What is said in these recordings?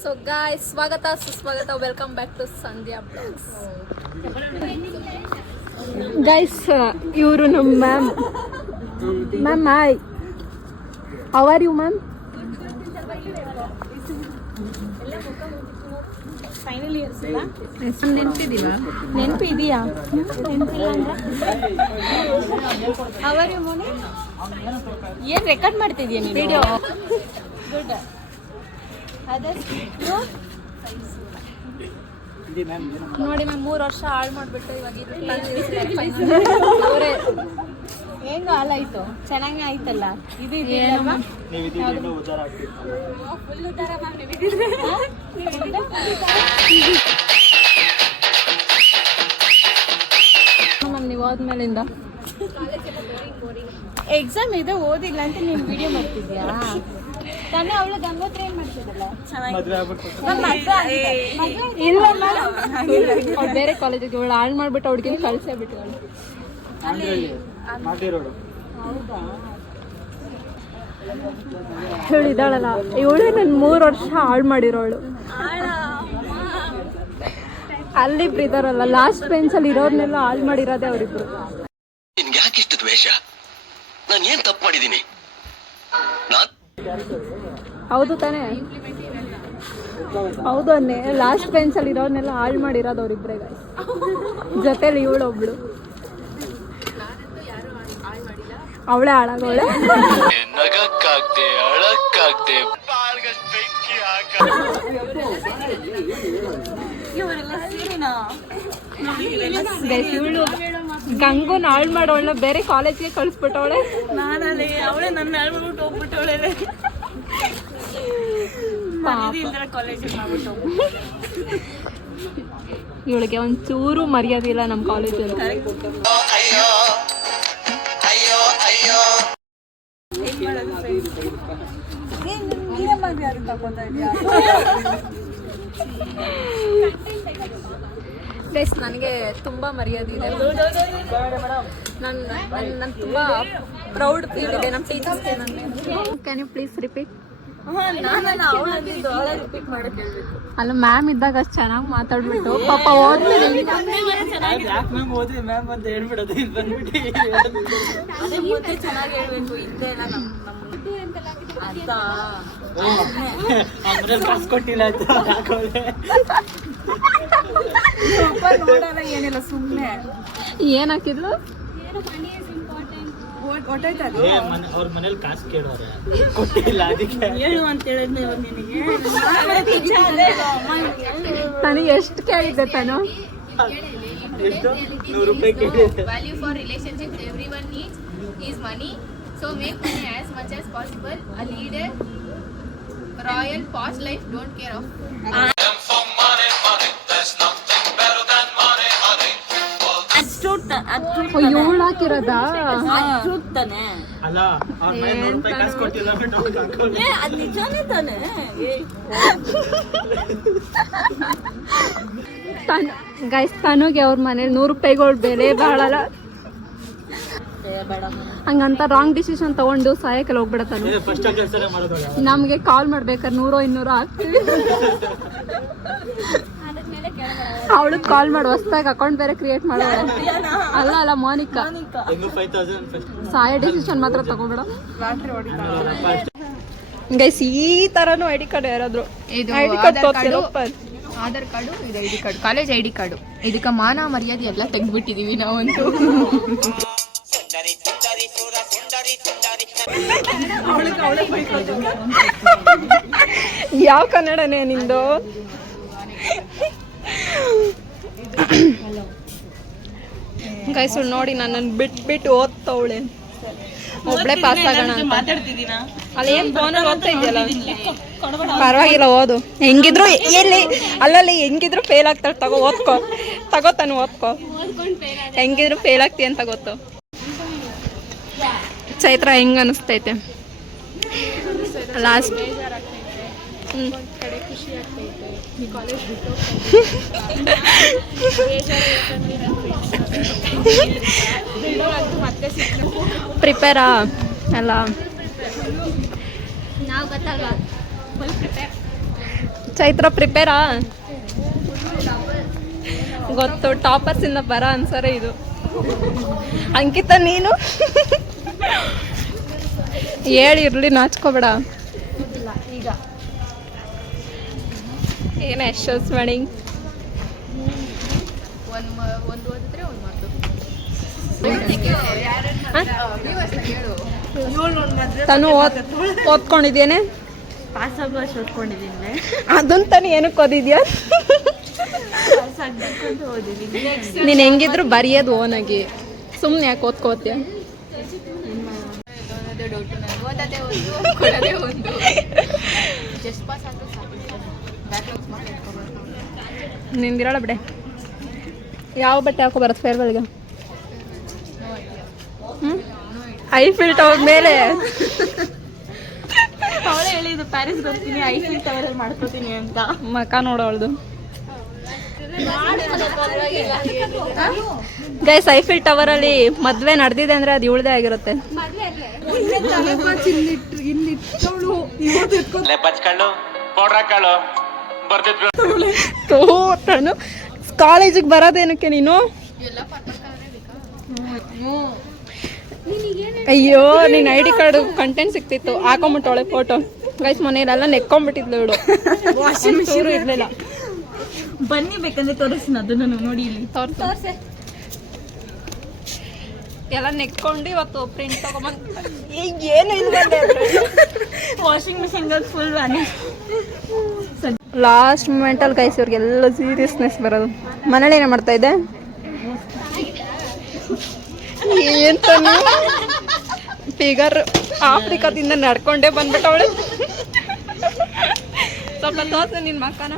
So guys, ಸ್ವಾಗತ ಸುಸ್ವಾಗತ, welcome back to Sandhya blogs. Guys, ಇವರು ನಮ್ಮ ma'am hi, how are you ma'am? Final years ಅಲ್ಲ, ನೆನಪಿದೆಯಾ? ನೆನಪಿದೆಯಾ? ನೆನಪಿಲ್ಲ ಅಂದ್ರೆ ಹೌ ಆರ್ ಯು ಮೋನಿ? ಏನು ರೆಕಾರ್ಡ್ ಮಾಡ್ತಿದ್ಯಾ ನೀನು? Video good. ನೋಡಿ ಮ್ಯಾಮ್, 3 ವರ್ಷ ಹಾಳು ಮಾಡಿಬಿಟ್ಟು ಇವಾಗ ಹೆಂಗ ಹಾಲಾಯ್ತು? ಚೆನ್ನಾಗಿ ಆಯ್ತಲ್ಲ. ಇದು ಮ್ಯಾಮ್, ನೀವು ಹೋದ್ಮೇಲಿಂದ ಎಕ್ಸಾಮ್ ಇದೆ, ಓದಿಲ್ಲ ಅಂತ ನೀನು ವಿಡಿಯೋ ಮಾಡ್ತಿದ್ಯಾ ತಾನೇ? ಅವಳು ಗಂಗೋತ್ರಿ ಏನ್ ಮಾಡ್ತಿದ್ದಲ್ಲ, ಇಲ್ಲ ಅವ್ಳು ಬೇರೆ ಕಾಲೇಜಿಗೆ ಅವಳು ಹಾಳು ಮಾಡ್ಬಿಟ್ಟು ಅವ್ಳಿಗೆ ಕಳ್ಸೇ ಬಿಟ್ಟು ಹೇಳಿದಾಳಲ್ಲ, ಇವಳೇ ನನ್ನ 3 ವರ್ಷ ಹಾಳು ಮಾಡಿರೋಳು. ಅಲ್ಲಿಬ್ರು ಇದಾರಲ್ಲ, ಲಾಸ್ಟ್ ಬೆಂಚಲ್ಲಿ ಇರೋರ್ನೆಲ್ಲ ಹಾಳು ಮಾಡಿರೋದೇ ಅವರಿಬ್ರು. ಯಾಕಿಷ್ಟು ದ್ವೇಷ? ನಾನು ಏನ್ ತಪ್ಪು ಮಾಡಿದ್ದೀನಿ? ಹೌದು ತಾನೇ? ಹೌದು ಅನ್ನೆ, ಲಾಸ್ಟ್ ಬೆಂಚಲ್ಲಿ ಇರೋರ್ನೆಲ್ಲ ಹಾಳು ಮಾಡಿರೋದು ಅವರಿಬ್ರೆ ಗಾಯ್ಸ್. ಜೊತೆಲಿ ಇವಳೊಬ್ಳು, ಅವಳೇ ಹಾಳಾಗೋಳೆ. ನಗಕ್ಕಾಗ್ದೆ ಅಳಕ್ಕಾಗ್ದೆ ಇವಳು ಗಂಗುನ ಹಾಳು ಮಾಡೋಳನ್ನ ಬೇರೆ ಕಾಲೇಜ್ಗೆ ಕಳಿಸ್ಬಿಟ್ಟವಳೆ. ನಾನಲ್ಲಿ ಅವಳೇ ನನ್ನ ಹಾಳು ಮಾಡ್ಬಿಟ್ಟು ಹೋಗ್ಬಿಟ್ಟವಳೆ. ಇವಳಿಗೆ ಒಂಚೂರು ಮರ್ಯಾದೆ ಇಲ್ಲ ನಮ್ಮ ಕಾಲೇಜಲ್ಲಿ. ಪ್ಲಸ್ ನನಗೆ ತುಂಬ ಮರ್ಯಾದೆ ಇದೆ. ನನ್ನ ತುಂಬ ಪ್ರೌಡ್ ಫೀಲ್ ಇದೆ ನಮ್ಮ ಟೀಚರ್ಸ್ಗೆ. Can you please repeat? ಅಲ್ಲ, ಮ್ಯಾಮ್ ಇದ್ದಾಗ ಅಷ್ಟು ಚೆನ್ನಾಗಿ ಮಾತಾಡ್ಬಿಟ್ಟು ಪಾಪ ಓದ್ಮೇಲೆ ಚೆನ್ನಾಗಿ ಹೇಳ್ಬೇಕು. ಇದ್ದೇ ನೋಡಲ್ಲ, ಏನಿಲ್ಲ, ಸುಮ್ಮನೆ ಏನ್ ಹಾಕಿದ್ಲು? ಅವ್ರ ಮನೇಲಿ ಕಾಸು ಕೇಳೋರೆ, ಕೊಟ್ಟಿಲ್ಲ, ಅದಕ್ಕೆ ಹೇಳು ಅಂತ ಹೇಳಿದ್ನ ನಿನಗೆ. ನನಗೆ ಎಷ್ಟು ಕೇಳಿದ್ದೆ ತಾನು? ಎಷ್ಟು? 100 ರೂಪಾಯಿ ಕೇಳಿದ್ದೆ. Value for relationships everyone needs is money, so make money as much as possible. A leader, royal posh life, don't care of. ಇವಳು ಹಾಕಿರೋದಾ? ತಾನೆ ಅಲ್ಲ, ಅವ್ರ ಮನೆ 100 ರೂಪಾಯಿ ಕಾಸು ಕೊಟ್ಟಿಲ್ಲ, ಅದ್ ನಿಜಾನೇ ತಾನೆ. ಗೈಸ್, ತನುಗೆ ಅವ್ರ ಮನೇಲಿ 100 ರೂಪಾಯಿಗಳು ಬೆಲೆ ಬಾಳಲ್ಲ. ಹಂಗಂತ ರಾಂಗ್ ಡಿಸಿಷನ್ ತಗೊಂಡು ಸಾಯಕಲ್ಲಿ ಹೋಗ್ಬಿಡತ್ತಾನು. ಫಸ್ಟ್ ಕೆಲಸನೇ ಮಾಡೋದು. ನಮ್ಗೆ ಕಾಲ್ ಮಾಡ್ಬೇಕಾದ್ರೆ 100-200 ಹಾಕ್ತೀವಿ. ಅವಳಿಗೆ ಕಾಲ್ ಮಾಡಿ ಹೊಸ್ದಾಗಿ ಅಕೌಂಟ್ ಬೇರೆ ಕ್ರಿಯೇಟ್ ಮಾಡೋಣ. ಅಲ್ಲ ಮೋನಿಕಾ, ಸಾಯ ಡಿಸಿಷನ್ ಮಾತ್ರ ತಗೋಬೇಡ ಗೈಸ್. ಈ ತರನು ಐಡಿ ಕಾರ್ಡ್ ಯಾರಾದ್ರು ಆಧಾರ್ ಕಾರ್ಡು, ಇದು ID card, college ID card. ಇದಕ್ಕೆ ಮಾನ ಮರ್ಯಾದೆ ಎಲ್ಲ ತೆಗ್ದ್ಬಿಟ್ಟಿದೀವಿ ನಾವಂತೂ. ಯಾವ ಕನ್ನಡನೇ ನಿಂದು? ಗೈಸ್ ನೋಡಿ, ನನ್ನನ್ನು ಬಿಟ್ಟು ಓದ್ತವಳೆ. ಒಬ್ಳೆ ಪಾಸ್ ಆಗೋಣ ಅಂತ. ಅಲ್ಲ, ಏನ್ ಫೋನಲ್ಲಿ ಓದ್ತಾ ಇದೆಯಲ್ಲ, ಪರವಾಗಿಲ್ಲ, ಓದು. ಹೆಂಗಿದ್ರು ಅಲ್ಲಲ್ಲಿ ಹೆಂಗಿದ್ರು ಫೇಲ್ ಆಗ್ತಾಳೆ. ತಗೋತಾನು ಓದ್ಕೋ. ಹೆಂಗಿದ್ರು ಫೇಲ್ ಆಗ್ತಿ ಅಂತ ಗೊತ್ತು. ಚೈತ್ರ ಹೆಂಗ ಅನಿಸ್ತೈತೆ ಲಾಸ್ಟ್? ಪ್ರಿಪೇರಾ ಅಲ್ಲ? ನಾವು ಗೊತ್ತಲ್ವಾ, ಚೈತ್ರ ಪ್ರಿಪೇರಾ? ಗೊತ್ತು, ಟಾಪರ್ಸ್ ಇಂದ ಬರ ಅನ್ಸರೆ ಇದು. ಅಂಕಿತ ನೀನು ಹೇಳಿರ್ಲಿ, ನಾಚ್ಕೋಬೇಡ. ಈಗ ಏನು ಯಶಸ್ ಮಾಡಿ ಒಂದು ಓದಿದ್ರೆ ಒಂದು ಮಾತು. ತಾನು ಓದ್ಕೊಂಡಿದ್ದೇನೆ. ಪಾಸ್ ಆಗೋ ಅಷ್ಟು ಓದ್ಕೊಂಡಿದ್ದೀನಿ. ಅದನ್ನ ತಾನು ಏನಕ್ಕೆ ಓದಿದ್ಯಾ? ಪಾಸ್ ಆಗಬೇಕು ಅಂತ ಓದಿದ್ದೀನಿ. ನೀನು ಹೆಂಗಿದ್ರು ಬರೆಯೋದು ಓನಾಗಿ, ಸುಮ್ಮನೆ ಯಾಕೆ ಓದ್ಕೋತೀಯ? ಡೌಟು ನಾನು ಓದೋದೇ ಒಂದು, ಕೊಡೋದೇ ಒಂದು. ಜಸ್ಟ್ ಪಾಸ್ ಆದರೂ ಸಾಕು. ಬ್ಯಾಕ್ಲಾಗ್ಸ್ ಮಾತ್ರ ಇಟ್ಕೊಬಾರ್ದು. ನಿಂದಿರಲ್ಲ ಬಿಡೆ. ಯಾವ ಬಟ್ಟೆ ಹಾಕೋ ಬರೋದು ಫೇರ್ವೆಲ್ಗೆ? ಐಫಿಲ್ ಟವರ್ ಮೇಲೆ ಅವಳೇ ಹೇಳಿದ್ದು ಪ್ಯಾರಿಸ್ಗೆ ಹೋಗ್ತೀನಿ, ಐಫಿಲ್ ಟವರಲ್ಲಿ ಮಾಡ್ಕೋತೀನಿ ಅಂತ. ಮಕ ನೋಡೋಳ್ದು. ಗೈಸ್, ಐಫಿಲ್ ಟವರಲ್ಲಿ ಮದುವೆ ನಡೆದಿದೆ ಅಂದರೆ ಅದು ಇವಳದೇ ಆಗಿರುತ್ತೆ. ತಾನು ಕಾಲೇಜಿಗೆ ಬರೋದೇನಕ್ಕೆ ನೀನು? ಅಯ್ಯೋ, ನಿನ್ನ ಐ ಡಿ ಕಾರ್ಡ್ ಕಂಟೆಂಟ್ ಸಿಕ್ತಿತ್ತು, ಹಾಕೊಂಬಿಟ್ಟವಳೆ ಫೋಟೋ. ಗೈಸ್, ಮನೆಯಲ್ಲೆಲ್ಲ ನೆಕ್ಕೊಂಬಿಟ್ಟಿದ್ಲು ಇವಳು. ವಾಷಿಂಗ್ ಮಿಷಿನ್ ಇರಲಿಲ್ಲ. ಬನ್ನಿ, ಬೇಕಂದ್ರೆ ತೋರಿಸ್ತೀನಿ ಅದನ್ನು ನೋಡಿ. ಇಲ್ಲಿ ತೋರ್ಸೆ. ಎಲ್ಲ ನೆಕ್ಕೊಂಡು ಇವತ್ತು ಪ್ರಿಂಟ್ ತಗೊಂಬಂದು ಏನು ಇಲ್ಲ. ವಾಷಿಂಗ್ ಮಿಷಿನ್ ಫುಲ್ ಲಾಸ್ಟ್ ಮೂಮೆಂಟಲ್ಲಿ ಗೈಸ್ ಇವ್ರಿಗೆಲ್ಲ ಸೀರಿಯಸ್ನೆಸ್ ಬರೋದು. ಮನೇಲಿ ಏನೇ ಮಾಡ್ತಾ ಇದ್ದೆ? ಎಂತ ಫಿಗರ್ ಆಫ್ರಿಕಾದಿಂದ ನಡ್ಕೊಂಡೇ ಬಂದ್ಬಿಟ್ಟವಳೆ. ಸ್ವಲ್ಪ ತೋರ್ಸು ನಿನ್ನ ಮಕ್ಕನ.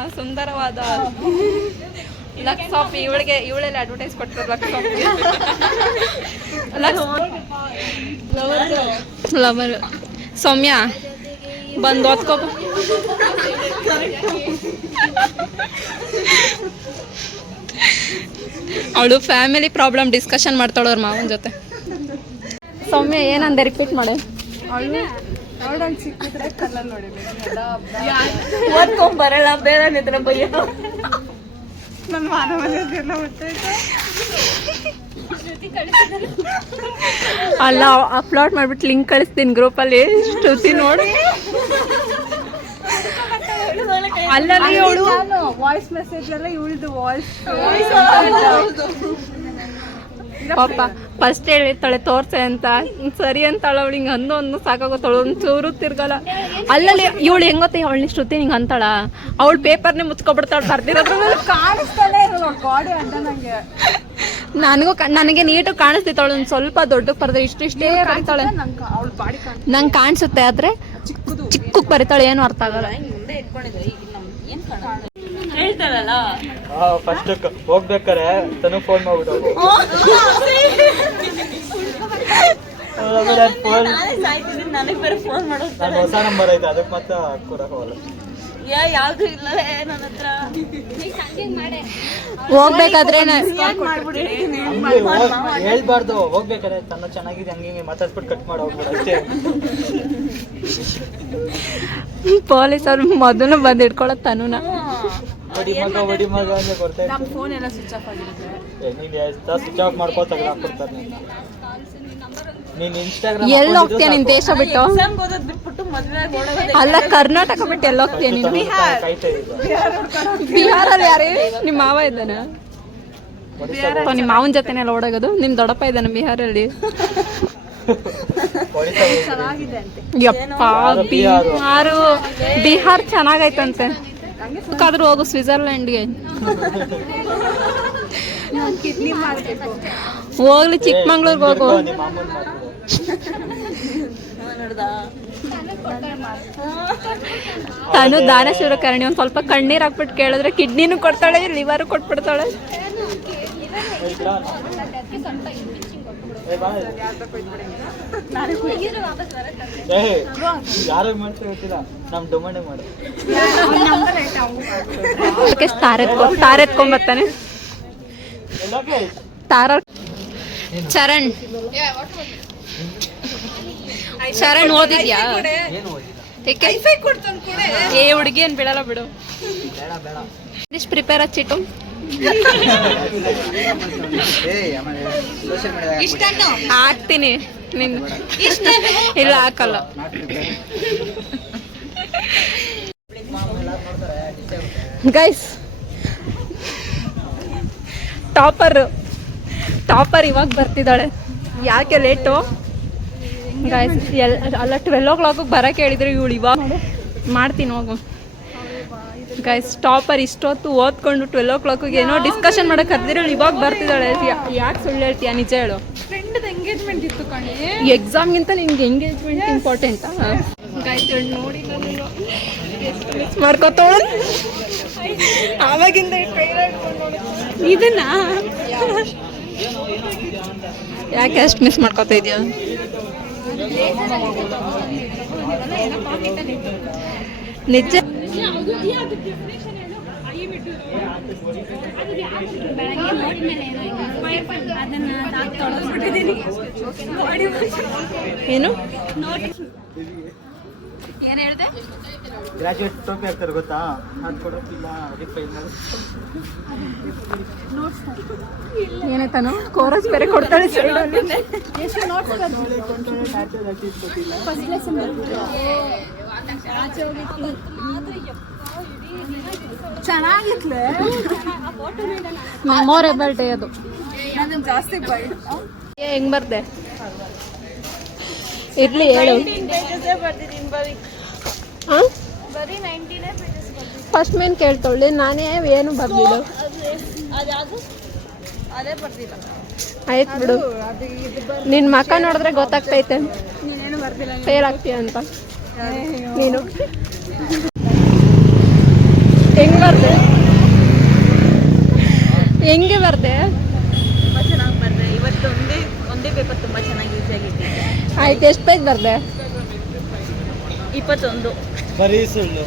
ಆ ಸುಂದರವಾದ ಲಕ್ಸ್ ಆಫ್ ಇವಳೆಲ್ಲ ಅಡ್ವರ್ಟೈಸ್ ಕೊಟ್ಟಿರೋ ಲಕ್ಸ್ ಲವರ್. ಸೌಮ್ಯ ಬಂದು ಓದ್ಕೋ. ಅವಳು ಫ್ಯಾಮಿಲಿ ಪ್ರಾಬ್ಲಮ್ ಡಿಸ್ಕಷನ್ ಮಾಡ್ತಾಳೆ ಅವ್ರ ಮಾವನ ಜೊತೆ. ಸೌಮ್ಯ ಏನಂದೆ, ರಿಪೀಟ್ ಮಾಡೆ. ಓದ್ಕೊಂಡ್ ಬರಲ್ಲ, ಬೇರೆ ನಿದ್ರೆ ಬಯ್ಯ. ಅಲ್ಲ, ಅಪ್ಲೋಡ್ ಮಾಡ್ಬಿಟ್ಟು ಲಿಂಕ್ ಕಳಿಸ್ತೀನಿ ಗ್ರೂಪಲ್ಲಿ. ಶ್ರುತಿ ನೋಡಿ. ಅಲ್ಲಲ್ಲಿ ಅವಳು ವಾಯ್ಸ್ ಮೆಸೇಜ್ ಎಲ್ಲ ಇವಳ್ದು ವಾಯ್ಸ್. ಪಾಪ ಫಸ್ಟ್ ಹೇಳಿರ್ತಾಳೆ ತೋರ್ಸೆ ಅಂತ, ಸರಿ ಅಂತಾಳ. ಅವಳು ಹಿಂಗೆ ಒಂದು ಸಾಕಾಗೋತಾಳು, ಒಂದು ಚೂರು ತಿರ್ಗಲ್ಲ. ಅಲ್ಲಲ್ಲಿ ಇವಳು ಹೆಂಗೊತ್ತ, ಅವಳು ಶ್ರುತಿ ಹಿಂಗೆ ಅಂತಾಳ, ಅವಳು ಪೇಪರ್ನೇ ಮುಚ್ಕೊಬಿಡ್ತಾಳೆ ಬರ್ದಿರೋದ್ರ. ಕಾಣಿಸ್ತಾನೆ ಇರೋದು ಗಾಡಿ ಅಡ್ಡ ನಂಗೆ. ನನಗೆ ನೀಟಾಗಿ ಕಾಣಿಸ್ತಿತ್ತು. ಅವಳು ಒಂದು ಸ್ವಲ್ಪ ದೊಡ್ಡಕ್ಕೆ ಬರೆದ್ರೆ ಇಷ್ಟೇ ಬರೀತಾಳೆ. ಅವಳು ಬಾಡಿ ನಂಗೆ ಕಾಣಿಸುತ್ತೆ, ಆದರೆ ಚಿಕ್ಕಕ್ಕೆ ಬರೀತಾಳೆ, ಏನು ಅರ್ಥ ಆಗಲ್ಲ. ಮುಂದೆ ಇಟ್ಕೊಂಡಿದ್ರೆ ಈಗ ನಮ್ಗೆ ಏನು ಹೇಳ್ತಾಳಲ್ಲ. ಫಸ್ಟ್ ಹೋಗ್ಬೇಕಾರೆ ತನು ಫೋನ್ ಮಾಡ್ಬಿಟ್ಟು ನನಗೆ ಬೇರೆ ಫೋನ್ ಮಾಡೋದು. ನಾನು ಹೊಸ ನಂಬರ್ ಐತೆ, ಅದಕ್ಕೆ ಮತ್ತೆ ಕೊಡೋಕ್ಕಾಗಲ್ಲ. ಯಾವ್ದು ಇಲ್ಲ ನನ್ನ ಹತ್ರ. ಹೋಗ್ಬೇಕಾದ್ರೆ ಹೇಳ್ಬಾರ್ದು, ಹೋಗ್ಬೇಕಾದ್ರೆ ತನ್ನ ಚೆನ್ನಾಗಿದೆ ಹಂಗೆ ಮಾತಾಡ್ಸ್ಬಿಟ್ಟು ಕಟ್ ಮಾಡಿ ಹೋಗ್ಬಿಡು ಅಷ್ಟೇ. ಪೊಲೀಸರು ಮೊದಲು ಬಂದು ಹಿಡ್ಕೊಳ್ಳೋದು ತನುನ. ಹೊಡಿ ಮಗ ಅಂತ ಕೊಡ್ತಾ ನಮ್ಮ ಫೋನ್ ಎಲ್ಲ ಸ್ವಿಚ್ ಆಫ್ ಆಗಿರುತ್ತೆ. ನೀನು ಎಷ್ಟು ಸ್ವಿಚ್ ಆಫ್ ಮಾಡ್ಕೋ ತೆಗೆದಾಕ್ಬಿಡ್ತಾರೆ. ನೀನು ಇನ್ಸ್ಟಾಗ್ರಾಮ್ ಎಲ್ಲಿ ಹೋಗ್ತೀಯ ನಿನ್ ದೇಶ ಬಿಟ್ಟು? ಎಕ್ಸಾಮ್ ಓದೋದು ಬಿಟ್ಬಿಟ್ಟು ಮದುವೆ ಓಡೋದು. ಅಲ್ಲ, ಕರ್ನಾಟಕ ಬಿಟ್ಟು ಎಲ್ಲಿ ಹೋಗ್ತೀಯ ನೀನು? ಕಾಯ್ತಾ ಇದ್ದ ಬಿಹಾರಲ್ಲಿ ಯಾರೇ ನಿಮ್ಮ ಮಾವ ಇದ್ದಾನ? ನಿಮ್ಮ ಮಾವನ ಜೊತೆನೆಲ್ಲ ಓಡಾಗೋದು. ನಿಮ್ ದೊಡ್ಡಪ್ಪ ಇದ್ದಾನೆ ಬಿಹಾರಲ್ಲಿ. ಚೆನ್ನಾಗಿದೆ ಅಂತೆ. ಯಪ್ಪ, ಬಿಹಾರ್ ಚೆನ್ನಾಗೈತಂತೆ. ಅದಕ್ಕಾದ್ರೂ ಹೋಗು ಸ್ವಿಟ್ಜರ್ಲೆಂಡ್ಗೆ. ಕಿಡ್ನಿ ಮಾಡಬೇಕು. ಹೋಗ್ಲಿ, ಚಿಕ್ಕಮಂಗ್ಳೂರ್ಗೆ ಹೋಗು. ನಿಮ್ಮ ಅಮ್ಮನ ನೋಡ್ದಾ ತಾನು ದಾನಶೂರ ಕರ್ಣಿ. ಒಂದು ಸ್ವಲ್ಪ ಕಣ್ಣೀರು ಹಾಕ್ಬಿಟ್ಟು ಕೇಳಿದ್ರೆ ಕಿಡ್ನಿನೂ ಕೊಡ್ತಾಳೆ, ಲಿವರು ಕೊಟ್ಬಿಡ್ತಾಳೆ. ಯಾರು ಮಾಡ್ತಾ ಗೊತ್ತಿಲ್ಲ, ನಮ್ ಡೊಮಣೆ ಮಾಡು. ತಾರೆತ್ಕೊಂಬರ್ತಾನೆ ತಾರ. ಚರಣ್ ಓದಿದ್ಯಾ? ಏಕೆ ಏ ಹುಡುಗಿ ಏನು ಬಿಡಲ್ಲ ಬಿಡು. ಬೇಡ ಬೇಡ. ಇಷ್ಟು ಪ್ರಿಪೇರ್ ಹಚ್ಚಿಟ್ಟು ಸೋಷಿಯಲ್ ಮೀಡಿಯಾ ಹಾಕ್ತೀನಿ ನಿನ್ನ ಇಲ್ಲ ಹಾಕಲ್ಲ. ಗೈಸ್ ಟಾಪರ್ ಇವಾಗ ಬರ್ತಿದ್ದಾಳೆ. ಯಾಕೆ ಲೇಟು ಗೈಸ್? ಅಲ್ಲ 12 ಬರೋಕೆ ಹೇಳಿದ್ರು ಇವಳು ಇವಾಗ ಮಾಡ್ತೀನಿ ಹೋಗು. ಗೈಸ್ ಟಾಪರ್ ಇಷ್ಟೊತ್ತು ಓದ್ಕೊಂಡು 12 ಏನೋ ಡಿಸ್ಕಷನ್ ಮಾಡಕ್ಕೆ ಕರೆದಿರೋಳು ಇವಾಗ ಬರ್ತಿದ್ದಾಳೆ. ಯಾಕೆ ಸುಳ್ಳು ಹೇಳ್ತೀಯ? ನಿಜ ಹೇಳು. ಫ್ರೆಂಡ್ ಎಂಗೇಜ್ಮೆಂಟ್ ಇತ್ತು ಕಣೆ. ಎಕ್ಸಾಮ್ಗಿಂತ ನಿನ್ಗೆ ಎಂಗೇಜ್ಮೆಂಟ್ ಇಂಪಾರ್ಟೆಂಟಾ? ಗೈಸ್ ನೋಡಿ ನಾನು ಮಿಸ್ ಮಾಡ್ಕೋತೋಳ ಆವಾಗಿಂದ ಇದನ್ನ ಯಾಕೆ ಅಷ್ಟು ಮಿಸ್ ಮಾಡ್ಕೋತಾ ಇದೆಯಾ? ನಿಜ ಏನು ಏನ್ ಹೇಳ್ದೆ? ಗ್ರಾಜುಯೇಟ್ ಟೋಪಿ ಹಾಕ್ತಾರೆ ಗೊತ್ತಾ? ಅದು ಕೊಡೋಕ್ಕಿಲ್ಲ ರಿಫೈಲ್ ಮಾಡಿ. ಏನಾಯ್ತಾನು ಕೋರಸ್ ಬೇರೆ ಕೊಡ್ತಾಳೆ. ಚೆನ್ನಾಗಿತ್ಲೆ. ಮೆಮೊರೇಬಲ್ ಡೇ ಅದು. ನಾನು ಜಾಸ್ತಿ ಹೆಂಗ್ ಬರ್ದೆ? ಇರ್ಲಿ ಹೇಳು. ಫಸ್ಟ್ ಮೇನ್ ಕೇಳ್ತೊಳ್ಳಿ ನಾನೇ ಏನು ಬರ್ಲಿಲ್ಲ. ಆಯ್ತು ಬಿಡು, ನಿನ್ನ ಮಕ್ಕ ನೋಡಿದ್ರೆ ಗೊತ್ತಾಗ್ತೈತೆ ಫೇಲ್ ಆಗ್ತೀಯ ಅಂತ. ನೀನು ಹೆಂಗ್ ಬರ್ದೆ? ಹೆಂಗೆ ಬರ್ದೆ? ತುಂಬಾ ಚೆನ್ನಾಗಿ ಬರ್ದೆ. ಇವತ್ತು ಒಂದೇ ಪೇಪರ್ ತುಂಬಾ ಚೆನ್ನಾಗಿ ಈಸಿಯಾಗಿತ್ತು. ಆಯ್ತು, ಎಷ್ಟು ಪೇಜ್ ಬರ್ದೆ? 21. ಬರೀ ಸುಳ್ಳು.